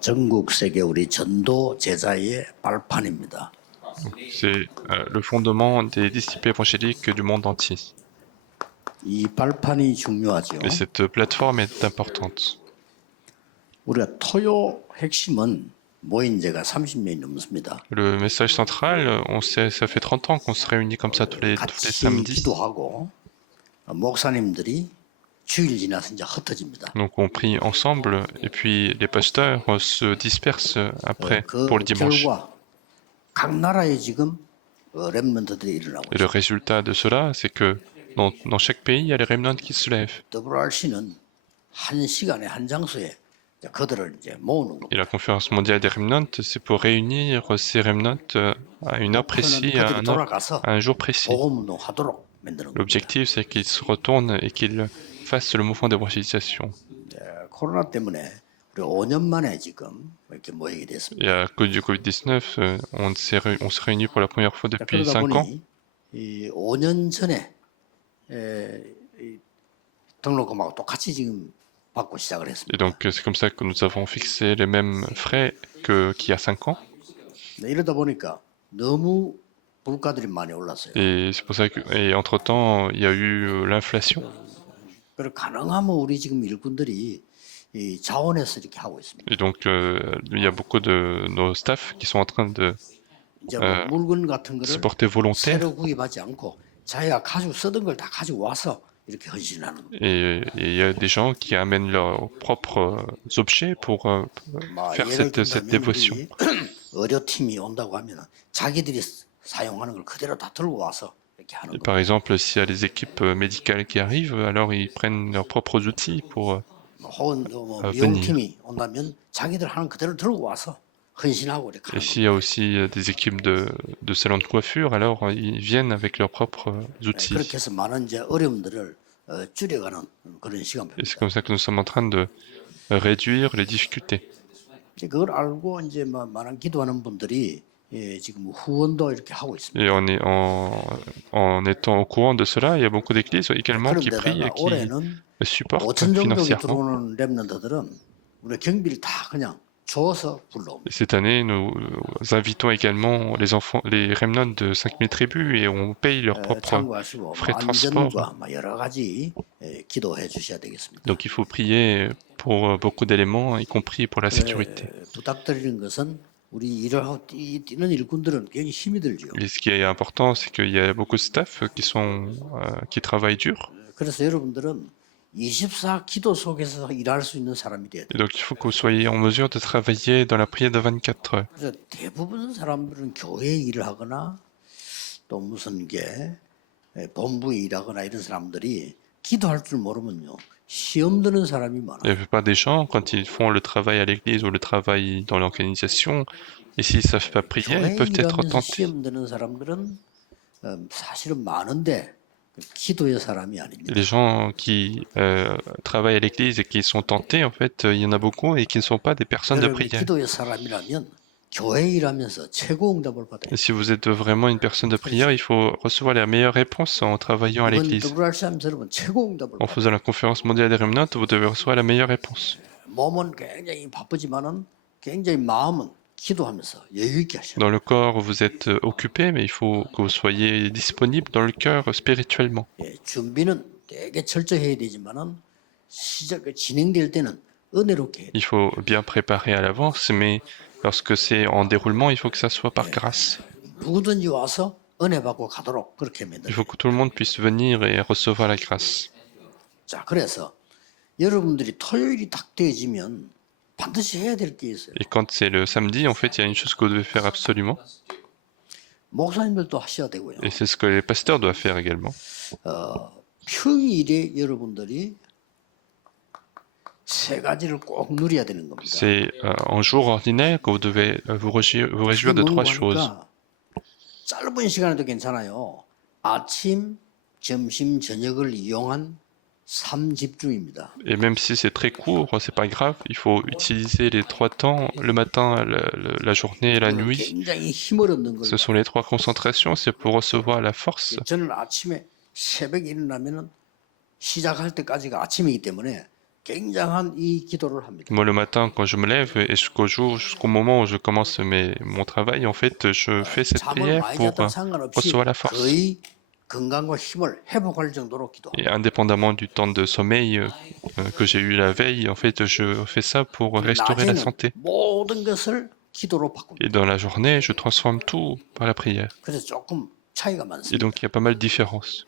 전국 세계 우리 전도 제자의 발판입니다. C'est le fondement des disciples évangéliques du monde entier. 이 발판이 중요하죠. Et cette plateforme est importante. 우리가 토요 핵심은 모인 지가 30년이 넘습니다. Le message central, on sait, ça fait 30 ans qu'on se réunit comme ça tous les 같이 samedis. 기도하고 목사님들이 주일 지나서 이제 흩어집니다. Donc on prie ensemble et puis les pasteurs se dispersent après 그 pour le dimanche. 결과 각 나라에 지금 렘넌트들이 일어나고 Et le 있어요. résultat de cela, c'est que dans chaque pays, il y a les remnants qui se lèvent. WRC는 한 시간에 한 장소에 그들을 이제 모으는 Et 겁니다. la conférence mondiale des remnants, c'est pour réunir ces remnants à une heure précise, 그들이 돌아가서 à un jour précis. 복음운동 하도록 만드는 겁니다. L'objectif, c'est qu'ils se retournent et qu'ils fassent le mouvement d'évangélisation. 코로나 때문에 우리 5년 만에 지금 이렇게 모이게 됐습니다. Et à cause du Covid-19, on se réunit pour la première fois depuis 그러다 5 ans. 보니 이 5년 전에 이 등록금하고 똑같이 지금 받고 시작을 Et 했습니다. donc, c'est comme ça que nous avons fixé les mêmes frais qu'il y a 5 ans. 이러다 보니까 너무 물가들이 많이 올랐어요. Et c'est pour ça que, et entre-temps, il y a eu l'inflation. 그리고 가능하면 우리 지금 일꾼들이 이 자원해서 이렇게 하고 있습니다. Et donc, il y a beaucoup de nos staffs qui sont en train de 이제 뭐 물건 같은 se 거를 porter volontaires. 새로 구입하지 않고 자기가 가지고 쓰던 걸 다 가지고 와서 이렇게 헌신하는 거예요. Et il y a des gens qui amènent leurs propres objets pour faire 예를 cette 들면 dévotion. 우리 의료팀이 온다고 하면 자기들이 사용하는 걸 그대로 다 들고 와서 이렇게 하는 Et 거예요. par exemple, s'il y a les équipes médicales qui arrivent, alors ils prennent leurs propres outils pour 혹은 뭐 venir. 미용팀이 온다면 자기들 하는 그대로 들고 와서 헌신하고 이렇게 Et 하는 s'il y a aussi des équipes de salons de coiffure, alors ils viennent avec leurs propres outils. 그렇게 해서 많은 이제 어려움들을 줄여가는 그런 Et 시간입니다. c'est comme ça que nous sommes en train de réduire les difficultés. 그걸 알고 이제 많은 기도하는 분들이 지금 후원도 이렇게 하고 있습니다. Et en étant au courant de cela, il y a beaucoup d'églises également qui prient et 그런데다가 qui 올해는 supportent 5천 정도 financièrement. 들어오는 렘넌트들은 우리 경비를 다 그냥 줘서 불러옵니다. Et cette année, nous invitons également les enfants, les remnants de 5000 tribus et on paye leurs propres 참고하시고 frais de transport. 안전과 여러 가지 기도해 주셔야 되겠습니다. Donc il faut prier pour beaucoup d'éléments, y compris pour la sécurité. 부탁드리는 것은 우리 일을 하고 뛰는 일꾼들은 굉장히 힘이 들죠. Et ce qui est important, c'est qu'il y a beaucoup de staff qui travaillent dur. 그래서 여러분들은 24 기도 속에서 일할 수 있는 사람이 돼야 돼요. Et donc il faut que vous soyez en mesure de travailler dans la prière de 24 heures. 그래서 대부분 사람들은 교회 일을 하거나 또 무슨 본부에 일하거나 이런 사람들이 기도할 줄 모르면요 시험 드는 사람이 Et 많아요. la plupart des gens, quand ils font le travail à l'église ou le travail dans l'organisation, et s'ils ne savent pas prier, ils 교회 peuvent être 일하면서 tentés. 시험 드는 사람들은 사실은 많은데 기도의 사람이 아닙니다. Les gens qui travaillent à l'église et qui sont tentés, en fait, il y en a beaucoup et qui ne sont pas des personnes de 여러분이 prière. 기도의 사람이라면 교회 일하면서 최고 응답을 받아요. Et si vous êtes vraiment une personne de prière, il faut recevoir les meilleures réponses en travaillant à 이번 l'église. WRC 하면서 여러분 최고 응답을 En 받아요. faisant la conférence mondiale des remnants, vous devez recevoir la meilleure réponse. 몸은 굉장히 바쁘지만은 굉장히 마음은 기도하면서 여유 있게 하셔요. Dans le corps, vous êtes occupé, mais il faut que vous soyez disponible dans le cœur spirituellement. 준비는 되게 철저해야 되지만은 진행될 때는 은혜롭게 해야 돼요. Il faut bien préparer à l'avance, mais lorsque c'est en déroulement, il faut que ça soit par grâce. 누구든지 와서 은혜 받고 가도록 그렇게 Il 만들어요. faut que tout le monde puisse venir et recevoir la grâce. 자, 그래서 여러분들이 토요일이 딱 되어지면 반드시 해야 될 게 있어요. Et quand c'est le samedi, en fait, il y a une chose que vous devez faire absolument, 목사님들도 하셔야 되고요. et c'est ce que les pasteurs doivent faire également. 평일에 여러분들이 세 가지를 꼭 누려야 되는 겁니다. C'est en jour ordinaire que vous devez vous réjouir de trois choses. 하니까 짧은 시간에도 괜찮아요. 아침, 점심, 저녁을 이용한 삼집중입니다. Et même si c'est très court, c'est pas grave, il faut utiliser les trois temps, le matin, la journée et la nuit. 굉장히 힘을 얻는 Ce 거예요. sont les trois concentrations, c'est pour recevoir la force. 저는 아침에 새벽에 일어나면은 시작할 때까지가 아침이기 때문에 굉장한 이 기도를 합니다. Moi, le matin, quand je me lève et jusqu'au jour, jusqu'au moment où je commence mon travail, en fait, je fais cette 잠을 prière 많이 pour 잤든 상관없이 recevoir la force. 거의 건강과 힘을 회복할 정도로 Et 기도합니다. indépendamment du temps de sommeil que j'ai eu la veille, en fait, je fais ça pour restaurer la 낮에는 santé. 모든 것을 기도로 바꿉니다. Et dans la journée, je transforme tout par la prière. 그래서 조금 차이가 Et 많습니다. donc, il y a pas mal de différences.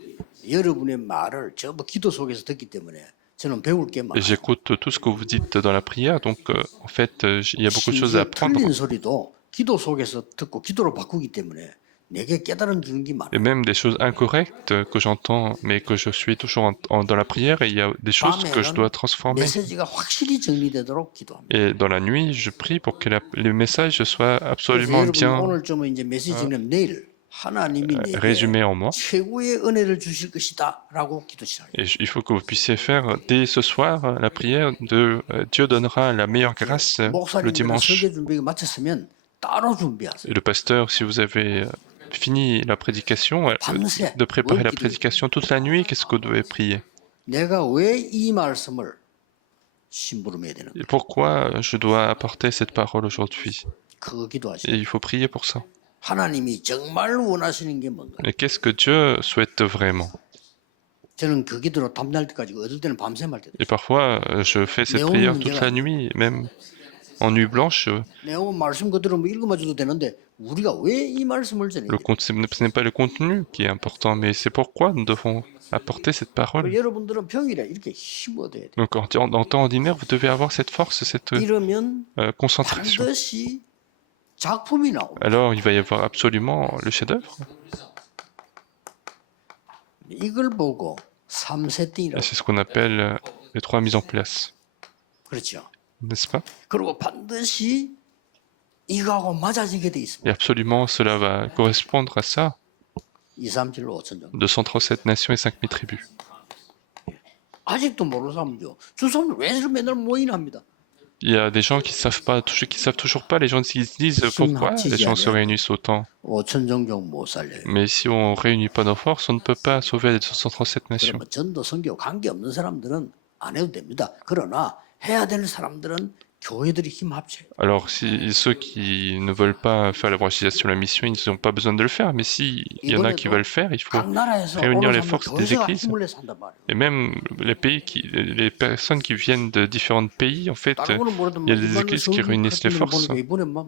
여러분의 말을 전부 기도 속에서 듣기 때문에 저는 배울 게 Et 많아요. j'écoute tout ce que vous dites dans la prière, donc en fait, il y a beaucoup de choses à 심지어 apprendre. 틀린 소리도 기도 속에서 듣고 기도로 바꾸기 때문에 내게 깨달음 주는 게 Et 많아요. même des choses incorrectes que j'entends, mais que je suis toujours dans la prière, et il y a des choses que je dois 밤에는 transformer. 메시지가 확실히 정리되도록 기도합니다. Et dans la nuit, je prie pour que le message soit 그래서 absolument 여러분 bien 오늘쯤은 이제 메시지 정리하면 내일 하나님이 내게 résumé en moi. 최고의 은혜를 주실 것이다라고 기도 시작해요. Et il faut que vous puissiez faire dès ce soir la prière de Dieu donnera la meilleure grâce le 목사님들은 dimanche. 설교 준비가 마쳤으면 따로 준비하세요. Et le pasteur, si vous avez fini la prédication, 밤새 de préparer la 뭘 기도해요? prédication toute la nuit, qu'est-ce que vous devez prier? 내가 왜 이 말씀을 심부름해야 되는가? Et pourquoi je dois apporter cette parole aujourd'hui? 그거 Et 기도하시죠. il faut prier pour ça. 하나님이 정말 원하시는 게 뭔가? Et qu'est-ce que Dieu souhaite vraiment? 저는 그 기도로 밤날 때까지 어떨 때는 밤샘 할 때도 Et parfois, je fais cette prière toute la nuit, même en nuit blanche. 내가 말씀 그대로 읽어만 줘도 되는데 우리가 왜 이 말씀을 전해야 돼? Ce n'est pas le contenu qui est important, mais c'est pourquoi nous devons apporter cette parole. 여러분들은 평일에 이렇게 힘어야 돼. Donc en temps ordinaire, vous devez avoir cette force, cette 이러면 concentration. 반드시 작품이 나옵니다. Alors il va y avoir absolument le chef-d'œuvre. 이걸 보고 Et 3세팅이라고 c'est ce qu'on appelle les 3 mises en place, 그렇죠. n'est-ce pas? 그리고 반드시 이거하고 맞아지게 돼 있습니다. Et absolument, cela va correspondre à ça, 2, 3, 7, 5천 정도. 237 nations et 5000 tribus. 아직도 모르는 사람이죠. 저 사람들 왜 저렇게 맨날 모이나 합니다. Il y a des gens qui savent pas, qui savent toujours pas, les gens qui se disent pourquoi les gens se réunissent autant. 5천 종족 못 살려요. Mais si on réunit pas nos forces, on ne peut pas sauver les 237 nations. 그러면 전도 선교 관계 없는 사람들은 안 해도 됩니다. 그러나 해야 될 사람들은 교회들이 힘 합쳐요. Alors, si ceux qui ne veulent pas faire l'évangélisation, la mission, ils n'ont pas besoin de le faire. Mais s'il y en a qui veulent le faire, il faut 각 나라에서 réunir 오는 les 사람들 forces des 교회가 églises. 힘을 내서 한단 말이에요. Et même les personnes qui viennent de différents pays, en fait, 다른 거는 모르도 il y a des églises qui réunissent les forces. 이번에 뭐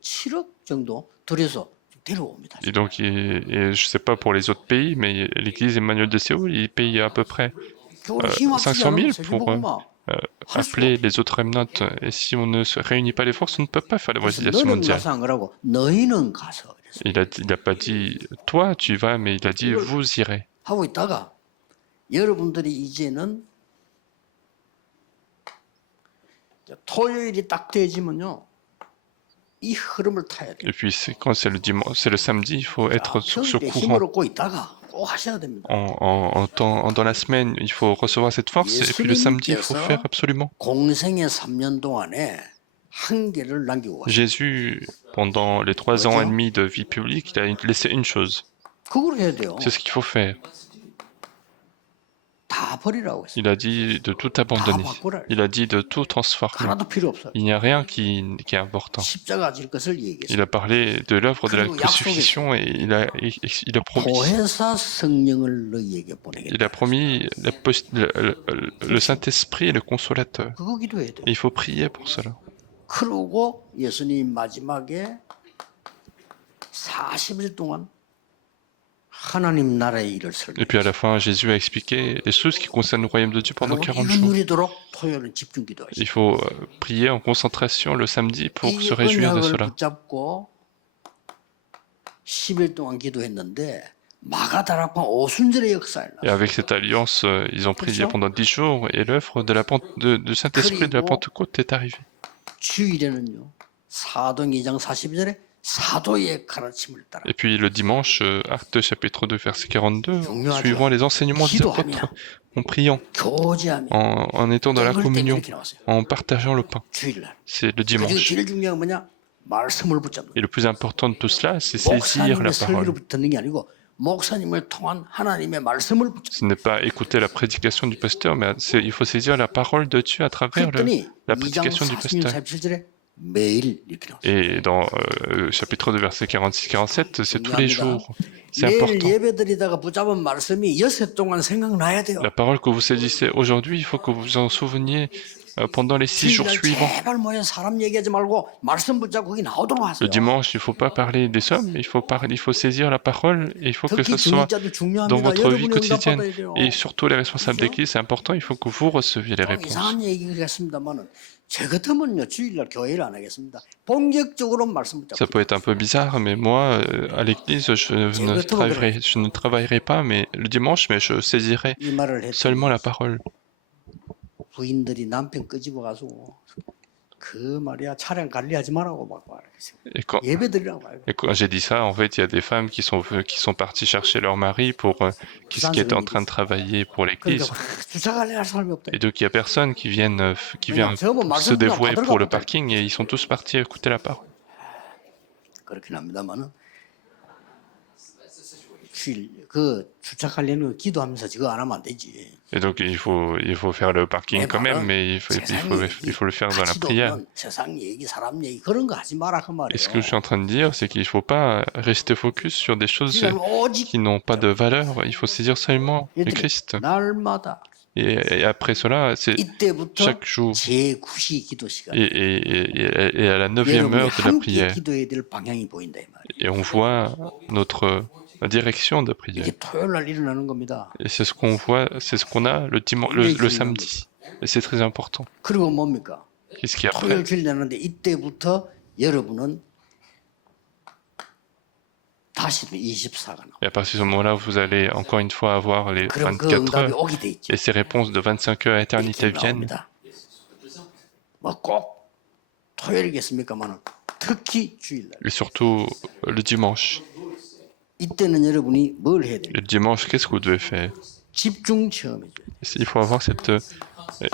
7억 정도 들여서 데려옵니다. Et donc, je sais pas pour les autres pays, mais l'église Emmanuel de Séoul, il paye à peu près 교회 힘 합치지 500 000 않으면 pour 세계복음화 할 수가 appeler les autres remnants. Et si on ne se réunit pas les forces, on ne peut pas faire 그래서 l'évangélisation 너는 mondiale. 가서 안 그러고 너희는 가서 이랬어요. Il a pas dit toi tu vas, mais il a dit vous irez. 하고 있다가 여러분들이 이제는 토요일이 딱 되지면요 이 흐름을 타야 돼요. Et puis quand c'est le dimanche, c'est le samedi, il faut être sur ce 평일에 courant. 힘을 얻고 있다가 꼭 하셔야 됩니다. Dans la semaine, il faut recevoir cette force, et puis le samedi, il faut faire absolument. 공생의 3년 동안에 한계를 남기고 가셨어요. Jésus, pendant les 3 ans et demi de vie publique, il a laissé une chose. 그걸 해야 돼요. C'est ce qu'il faut faire. 다 버리라고 했어요. Il a dit de tout abandonner. Il a dit de tout transformer. 하나도 필요 없어요. Il n'y a rien qui est important. 십자가 질 것을 Il 얘기했어요. a parlé de l'œuvre de la crucifixion et il a promis. 보혜사 성령을 너희에게 보내겠다. Il a promis le Saint-Esprit et le Consolateur. 그거 기도해야 돼요. Et il faut prier pour cela. 그러고 예수님 마지막에 40일 동안 하나님 나라의 일을 설명. Et puis à la fin, Jésus a expliqué les choses qui concernent le royaume de Dieu pendant 40 이거 jours. 누리도록 토요일은 집중 기도하시죠. Il faut prier en concentration le samedi pour 이 se réjouir de 언약을 cela. 붙잡고 10일 동안 기도했는데 마가다락방 오순절의 역사에 Et avec cette alliance, ils ont prié pendant 10 jours et l'œuvre du Saint-Esprit de la Pentecôte est arrivée. 주일에는요. 사도행 2장 42절에 사도의 가르침을 따라 Et puis le dimanche, Actes chapitre 2, verset 42, 중요하죠. suivant les enseignements des apôtres, en priant, 교제하며 en étant dans la 떡을 떼며 communion, 이렇게 나왔어요. en partageant le pain. 주일날. C'est le 그리고 dimanche. 제일 중요한 건 뭐냐? 말씀을 붙잡는 Et le plus important de tout cela, c'est saisir la 목사님의 설교를 parole. 듣는 게 아니고 목사님을 통한 하나님의 말씀을 붙잡고 Ce n'est pas écouter la prédication du pasteur, mais il faut saisir la parole de Dieu à travers 그랬더니 la 2장 prédication du 46, pasteur. 47절에 매일 이렇게 나왔어요. Et dans chapitre 2, verset 46-47, c'est tous les jours. C'est 매일 important. 예배드리다가 붙잡은 말씀이 여세 동안 생각나야 돼요. La parole que vous saisissez aujourd'hui, il faut que vous vous en souveniez pendant les 6 jours 주일날 suivants. 제발 모여 사람 얘기하지 말고 말씀 붙잡고 거기 나오도록 Le 하세요. dimanche, il ne faut pas parler des hommes, il faut saisir la parole et il faut que 특히 ce soit 중직자들 dans 중요합니다. votre vie 여러분이 quotidienne. 응답받아야 돼요. Et surtout les responsables d'église, c'est important, il faut que vous receviez les 좀 réponses. 이상한 얘기겠습니다만은 제 같으면요 주일날 교회를 안 하겠습니다. 본격적으로 말씀 Ça 붙잡고 peut être un peu bizarre, mais moi, à l'église, je ne travaillerai pas mais le dimanche, mais je saisirai 이 말을 했더니 seulement la parole. 부인들이 남편 끄집어 가지고 그 말이야 차량 관리하지 말라고 막 말했어요. 예배드리라고 말해요. Et quand j'ai dit ça, en fait, il y a des femmes qui sont parties chercher leur mari pour qui étaient en train de travailler pour l'église. 그러니까 주차 관리할 사람이 없다. Et donc il y a personne qui vient se dévouer pour le parking et ils sont tous partis écouter la parole. 그렇긴 합니다만은 주일 그 주차 관리는 거 기도하면서 저거 안 하면 안 되지. Et donc il faut faire le parking quand même, mais il faut le faire dans la prière. 세상 얘기, 사람 얘기 그런 거 하지 마라 그 말이에요. Et ce que je suis en train de dire, c'est qu'il ne faut pas rester focus sur des choses qui n'ont pas de valeur. Il faut saisir seulement le Christ. 날마다 Et après cela, c'est 이때부터 chaque jour. 제9시 기도 시간. Et à la 9e heure de la 함께 prière. 기도해야 될 방향이 보인다 이 말이에요. Et on voit notre direction de prière. 이게 토요일 날 일어나는 겁니다. Et c'est ce qu'on voit, c'est ce qu'on a le samedi. Et c'est très important. 그리고 뭡니까? Qu'est-ce qu'il y a après? 토요일 주일 내는데 이때부터 여러분은 다시 24가 나와. Et à partir de ce moment-là, vous allez encore une fois avoir les 그럼 그 24 응답이 heures. 오게 돼 있죠. Et ces réponses de 25 heures à éternité 이렇게 viennent. 나옵니다. 뭐꼭 토요일이겠습니까만은 특히 주일날. Et surtout le dimanche. 이때는 여러분이 뭘 해야 돼요? Le dimanche, qu'est-ce que vous devez faire? 집중 체험이죠. Il faut avoir cette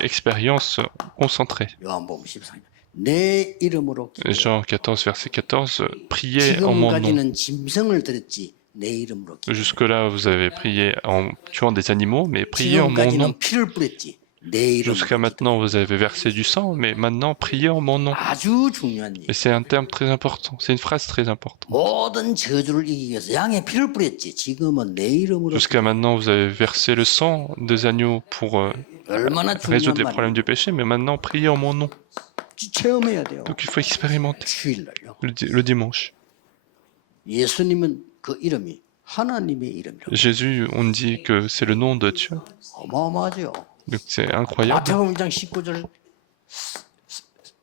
expérience concentrée. 요한복음 14장. 내 이름으로 기도해. Jean 14, verset 14, priez en mon nom. 지금까지는 짐승을 드렸지 내 이름으로 기도해. Jusque-là, vous avez prié en tuant des animaux, mais priez en mon nom. 지금까지는 피를 뿌렸지 내 이름으로. Jusqu'à maintenant, vous avez versé du sang, mais maintenant, priez en mon nom. 아주 중요한 얘기. Et c'est un terme très important, c'est une phrase très importante. 모든 저주를 이기기 위해서 양의 피를 뿌렸지. 지금은 내 이름으로. Jusqu'à maintenant, vous avez versé le sang des agneaux pour 얼마나 résoudre les 중요한 problèmes du péché, mais maintenant, priez en mon nom. 체험해야 돼요. Donc il faut expérimenter 주일날요. le dimanche. 예수님은 그 이름이 하나님의 이름이라고. Jésus, on dit que c'est le nom de Dieu. 어마어마하죠. Donc c'est incroyable. 마태복음 1장 19절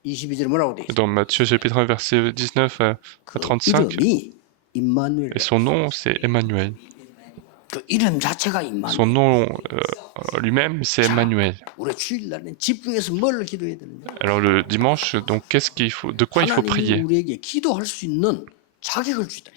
22절 뭐라고 돼 있어요? Dans Matthieu chapitre 1, verset 19 à 그 35, 이름이 임마누엘. et son nom, c'est Emmanuel. 그 이름 자체가 Son 임마누엘. nom lui-même, c'est Emmanuel. 우리 주일날은 집중해서 뭘 기도해야 되는데? Alors le dimanche, donc qu'est-ce qu'il faut, de quoi il faut 하나님이 prier? 우리에게 기도할 수 있는 자격을 주다.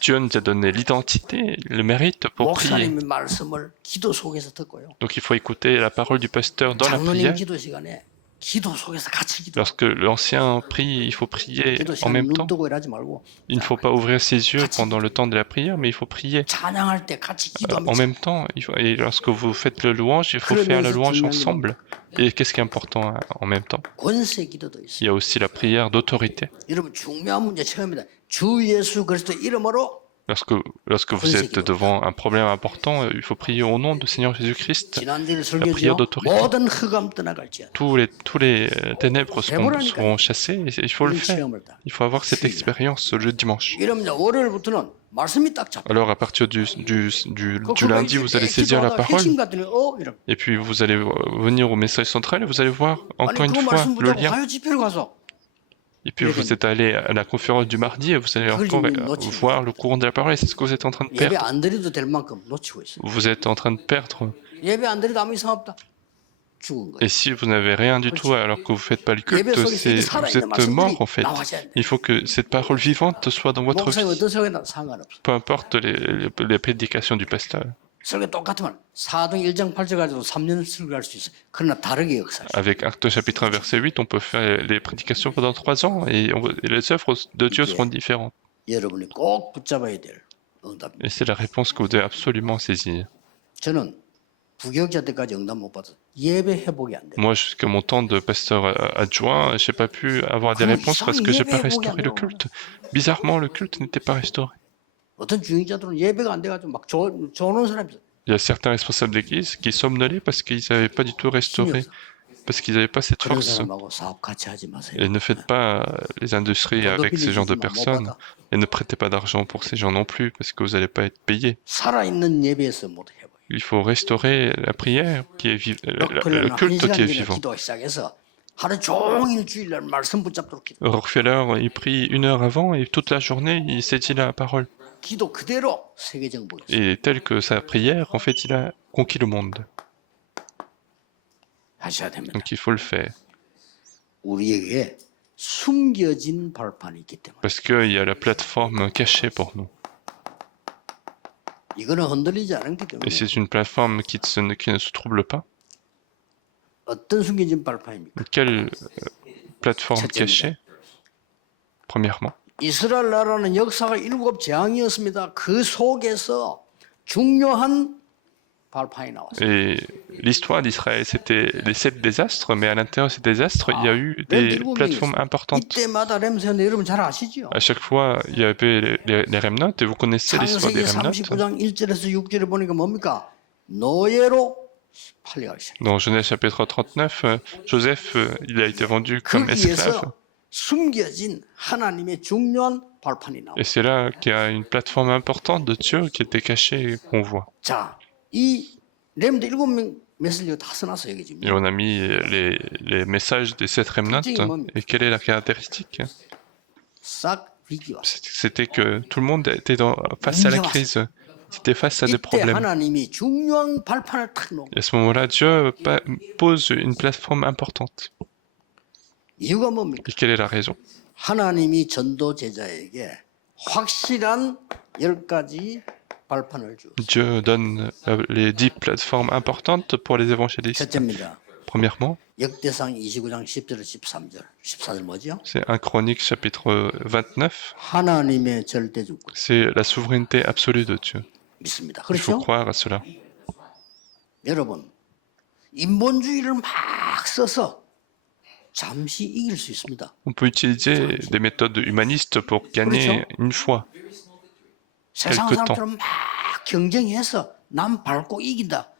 Dieu nous a donné l'identité, le mérite pour prier. 목사님의 말씀을 기도 속에서 듣고요. Donc il faut écouter la parole du pasteur dans la 장로님 prière. 기도 시간에 기도 속에서 같이 기도. Lorsque l'ancien prie, il faut prier 기도 en 시간에 même 눈 temps. 뜨고 이러지 말고 Il ne faut pas ouvrir ses yeux pendant le temps de la prière, mais il faut prier 찬양할 때 같이 en 기도하면서 même temps. Et lorsque vous faites le louange, il faut faire la louange ensemble. Et qu'est-ce qui est important en même temps? 권세 기도도 Il 있어요. y a aussi la prière d'autorité. 여러분 중요한 문제 처음이다. 주 예수 그리스도 이름으로 Lorsque vous êtes devant un problème important, il faut prier au nom du Seigneur Jésus-Christ. 지난주에 La prière 설교죠. d'autorité. 모든 흑암 떠나갈지어다. Tous les ténèbres seront chassés. Et il faut le 이 faire. 체험을 다. Il faut avoir cette expérience le dimanche. 이러면 월요일부터는 말씀이 딱 잡혀. Alors à partir du lundi, vous allez saisir la parole. 핵심 같더니 이러면. Et puis vous allez venir au message central et vous allez voir encore 아니 une 그 fois 말씀 le 붙잡고 lien. 화요 집회를 가서 Et puis vous êtes allé à la conférence du mardi et vous allez encore voir le courant de la parole et c'est ce que vous êtes en train de 예배 perdre. 안 드려도 될 만큼 놓치고 있어요. Vous êtes en train de perdre. 예배 안 드려도 아무 이상 없다. 죽은 거예요. Et si vous n'avez rien du tout alors que vous ne faites pas le culte, vous êtes mort en fait. Il faut que cette parole vivante soit dans votre 목사님 vie. 어떤 설교나 상관없어. Peu importe les prédications du pasteur. 설교 똑같으면 사도행 1장 8절 가지고 3년 설교할 수 있어. 그러나 다르게 역사할 수 있어. Avec Actes chapitre 1 verset 8, on peut faire les prédications pendant 3 ans et les œuvres de Dieu seront différentes. 여러분이 꼭 붙잡아야 될 응답입니다. Et c'est la réponse que vous devez absolument saisir. 저는 부교육자 때까지 응답 못 받아서 예배 회복이 안 돼요. Moi, jusqu'à mon temps de pasteur adjoint, j'ai pas pu avoir des réponses parce que j'ai pas restauré le culte. Bizarrement, le culte n'était pas restauré. 어떤 중직자들은 예배가 안 돼가지고 막 조는 사람이 있어요. Il y a certains responsables d'église qui somnolaient parce qu'ils n'avaient pas du tout restauré, parce qu'ils n'avaient pas cette 그런 force. 사람하고 사업 같이 하지 마세요. Et ne faites pas les industries 돈도 avec ce genre de 빌려주지만 못 personnes. 받아. Et ne prêtez pas d'argent pour ces gens non plus, parce que vous n'allez pas être payé. 살아있는 예배에서 못 해봐요. Il faut restaurer la prière, qui est le 록펠러는 한 culte 시간 qui est 전에 vivant. 기도하기 시작해서 하루 종일 주일날 말씀 붙잡도록 기도. Rockefeller, il prie 1 heure avant et toute la journée, il s'est dit la parole. 기도 그대로 세계 정복했어요. Et tel que sa prière, en fait, il a conquis le monde. 하셔야 됩니다. Donc il faut le faire. 우리에게 숨겨진 발판이 있기 때문에 Parce qu'il y a la plateforme cachée pour nous. 이거는 흔들리지 않기 Et 때문에 c'est une plateforme qui ne se trouble pas. 어떤 숨겨진 발판입니까? Quelle plateforme cachée? Premièrement. 이스라엘 나라는 역사가 7 재앙이었습니다. 그 속에서 중요한 발판이 나왔어요. Et l'histoire d'Israël, c'était les 7 désastres, mais à l'intérieur de ces désastres, il y a eu des plateformes importantes. 이때마다 렘세는 여러분 잘 아시죠? À chaque fois, il y avait les remnotes, et vous connaissez l'histoire des 창세기 remnotes. 39장 1절에서 6절에 보니까 뭡니까? 노예로 팔려가기 시작. Dans Genèse chapitre 39, Joseph, il a été vendu comme esclave. 거기에서 숨겨진 하나님의 중요한 발판이 나와. Et c'est là qu'il y a une plateforme importante de Dieu qui était cachée et qu'on voit. 자, 이 렘드 7명 메시지가 다 써놨어요 여기 지금. Et on a mis les messages des 7 remnotes. Et quelle est la caractéristique? 싹 위기와. C'était que tout le monde était face à la crise. C'était face à des 이때 problèmes. 하나님이 중요한 발판을 탁 놓은. Et à ce moment-là, Dieu pose une plateforme importante. 이유가 뭡니까? Et quelle est la raison? 하나님이 전도 제자에게 확실한 10가지 발판을 주. Dieu donne les 10 plateformes importantes pour les évangélistes. 첫째입니다. Premièrement, 역대상 29장 10절 13절 14절 뭐죠? c'est 1 Chronique chapitre 29. 하나님의 절대 주권 C'est la souveraineté absolue de Dieu. 믿습니다. Il faut 그렇죠? croire à cela. 여러분 인본주의를 막 써서 잠시 이길 수 있습니다. On peut utiliser des méthodes humanistes pour gagner une fois. 세상 quelque temps. 사람들은 막 경쟁해서 남 밟고 이긴다.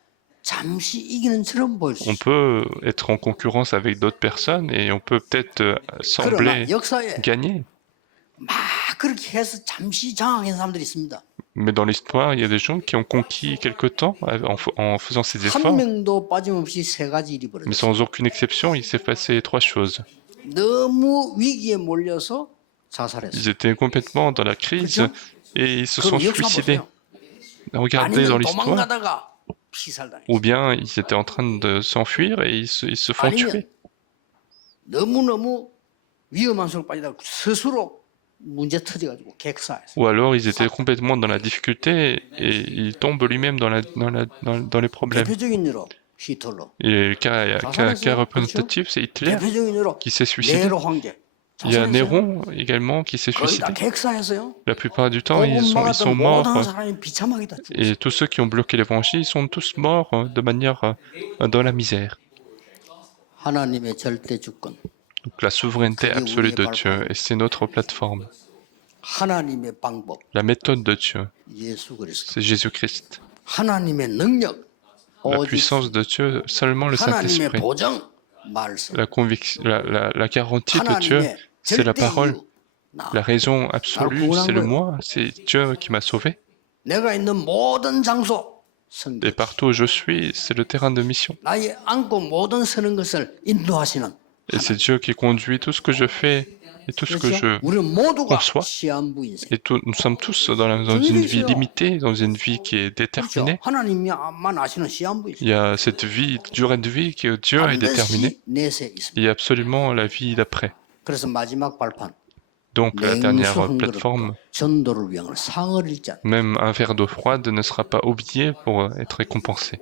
잠시 이기는 처럼 보일 수 On 있어요. peut être en concurrence avec d'autres personnes et on peut peut-être 그러나 sembler 역사에 gagner. 막 그렇게 해서 잠시 장악한 사람들이 있습니다. Mais dans l'histoire, il y a des gens qui ont conquis quelque temps en faisant ces 한 efforts. 명도 빠짐없이 3가지 일이 Mais 벌어졌어요. sans aucune exception, il s'est passé 3 choses. 너무 위기에 몰려서 자살했어요. Ils étaient complètement dans la crise et ils se sont 그럼 역사 suicidés. 보세요. Regardez dans 아니면 l'histoire. 도망가다가 피살당했어요. Ou bien ils étaient en train de s'enfuir et ils se font 아니면 tuer. 너무너무 위험한 속으로 빠지다가 스스로 문제 터져가지고 객사했어요. Ou alors ils étaient complètement dans la difficulté et ils tombent lui-même dans les problèmes. 대표적인 예로 히틀러, Et le cas représentatif, c'est Hitler 대표적인 예로 qui s'est suicidé. 네로 황제. Il y a 자살했어요. Néron également qui s'est 거의 다 suicidé. 객사했어요. La plupart du temps, ils 복음 sont 막았던 morts. 모든 사람이 비참하게 다 죽었어요. Et tous ceux qui ont bloqué l'évangile, ils sont tous morts de manière dans la misère. 하나님의 절대 주권, Donc la souveraineté absolue de Dieu, et c'est notre plateforme. 하나님의 방법, La méthode de Dieu, 예수 그리스도, c'est Jésus-Christ. 하나님의 능력, La 오직 puissance de Dieu, seulement le 하나님의 Saint-Esprit. 보정, 말씀, La conviction, la garantie de Dieu, 하나님의 c'est la 절대 parole. 이유. 나, La raison absolue, c'est le moi, c'est Dieu qui m'a sauvé. 내가 있는 모든 장소, Et 성교, partout où je suis, c'est le terrain de mission. 나의 안고 모든 서는 것을 인도하시는. Et c'est Dieu qui conduit tout ce que je fais et tout ce que 그렇죠? je... 우리 모두가 conçoit. 시한부 인생. Et nous sommes tous dans une vie limitée, dans une vie qui est 그렇죠? déterminée. 하나님만 아시는 시한부 인생. Il y a cette vie, durée de vie que Dieu a déterminée. 반드시 내세 있습니다. Il y a absolument la vie d'après. 그래서 마지막 발판, Donc la dernière 냉수 한 plateforme, 그릇도 전도를 위한 상을 잃지 않는. même un verre d'eau froide ne sera pas oublié pour être récompensé.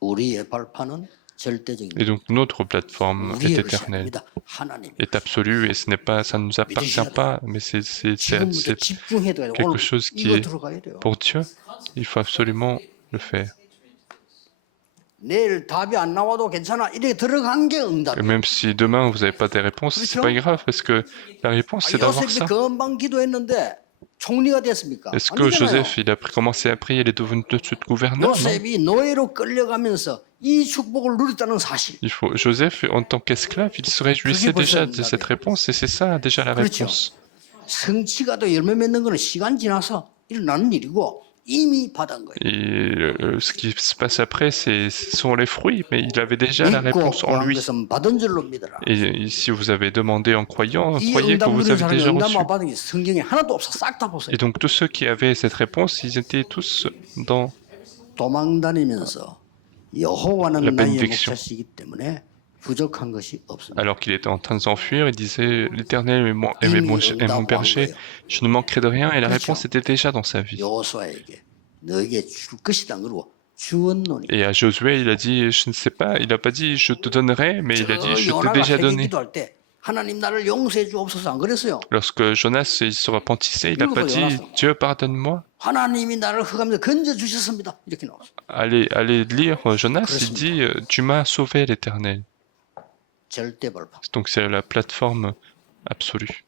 우리의 발판은 절대적인 Et donc notre plateforme est 우리의 것이 éternelle, 아닙니다. 하나님. est absolue, et ce n'est pas, ça ne nous appartient pas, mais c'est 지금부터 집중해야 돼요. quelque 오늘 chose qui 이거 est 들어가야 돼요. pour Dieu. Il faut absolument le faire. 내일 답이 안 나와도 괜찮아. 이렇게 들어간 게 Et 응답이에요. même si demain vous n'avez pas des réponses, c'est pas grave, parce que la réponse c'est d'avoir 요셉이 ça. 금방 기도했는데 총리가 됐습니까? Est-ce que 아니잖아요. Joseph, il a commencé à prier, il est devenu tout de suite gouverneur? Non. 요셉이 노예로 끌려가면서 이 축복을 누렸다는 사실. Joseph, en tant qu'esclave, il se réjouissait déjà de cette réponse, et c'est ça déjà la réponse. 성취가 또 열매 맺는 거는 시간 지나서 일어나는 일이고 이미 받은 거예요. Et ce qui se passe après, ce sont les fruits, mais il avait déjà la 믿고 réponse en 구한 lui. 것은 받은 줄로 믿어라. Et si vous avez demandé en croyant, 이 croyez que 응답 vous 누린 avez 사람이 déjà reçu. 응답만 받은 게 성경에 하나도 없어. 싹 다 보세요. Et donc tous ceux qui avaient cette réponse, ils étaient tous dans 도망다니면서 여호와는 La 나의 bénédiction. 목자시기 때문에 부족한 것이 없습니다. alors qu'il était en train de s'enfuir, il disait l'Éternel est mon berger, je ne manquerai de rien, et la réponse était déjà dans sa vie. 여호수아에게 너에게 줄 것이다 그러고 주었노니. Et à Josué, il a dit, je ne sais pas, il n'a pas dit je te donnerai, mais il a dit je t'ai 요나가 déjà 세계 donné. 기도할 때 하나님 나를 용서해 주옵소서 안 그랬어요? Lorsque Jonas il se repentissait, il n'a pas dit Dieu pardonne-moi. 하나님이 나를 흑암에서 건져 주셨습니다. 이렇게 나왔어요. Allez lire Jonas, il dit tu m'as sauvé l'Éternel. 절대 발판. Donc c'est la plateforme absolue.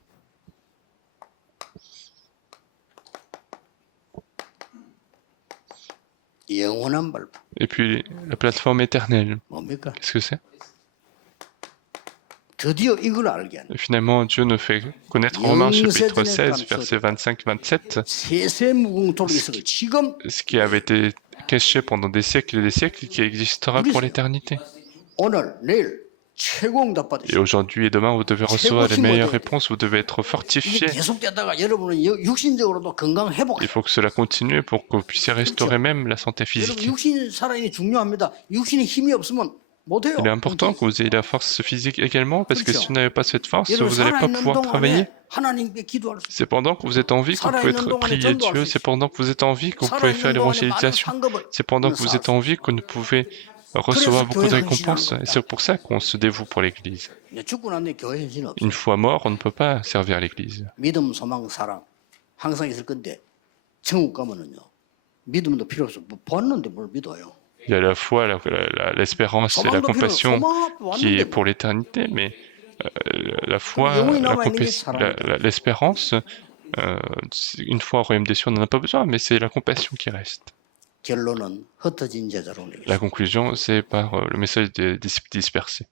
영원한 발판. Et puis la plateforme éternelle, 뭡니까? qu'est-ce que c'est? 드디어 이걸 알게 하는. Et finalement, Dieu nous fait connaître en Romains chapitre 16, versets 25-27, 세세 무궁토록 있을 지금 ce qui avait été caché pendant des siècles et des siècles, qui existera pour l'éternité. 오늘 내일 최고 응답 Et 받으시고 aujourd'hui et demain, vous devez recevoir les meilleures réponses, vous devez être 이게 fortifiés. 계속되다가 여러분은 육신적으로도 건강 회복. Il faut que cela continue pour que vous puissiez restaurer même la santé 여러분 physique. 육신 살아있는 게 중요합니다. 육신에 힘이 없으면 못해요. Il est important que vous ayez la force physique également, parce que si vous n'avez pas cette force, 여러분 vous n'allez pas 살아있는 pouvoir travailler. 동안에 하나님께 기도할 수. C'est pendant que vous êtes en vie que vous pouvez prier Dieu, c'est pendant que vous êtes en vie que vous pouvez faire l'évangélisation, c'est pendant que vous êtes en vie que vous pouvez recevoir beaucoup de récompenses. Et c'est pour ça qu'on se dévoue pour l'Église. 죽고 난 뒤에 교회 현실은 없어요. Une fois mort, on ne peut pas servir l'Église. 믿음, 소망, 사랑 항상 있을 건데 천국 가면은요. 믿음도 필요 없어. 뭐 봤는데 뭘 믿어요? Il y a la foi, l'espérance et la compassion qui est pour l'éternité, mais la foi, l'espérance, une fois au royaume des cieux, on n'en a pas besoin, mais c'est la compassion qui reste. 결론은 흩어진 제자로 내겠습니다. La conclusion, c'est par le message des dispersés.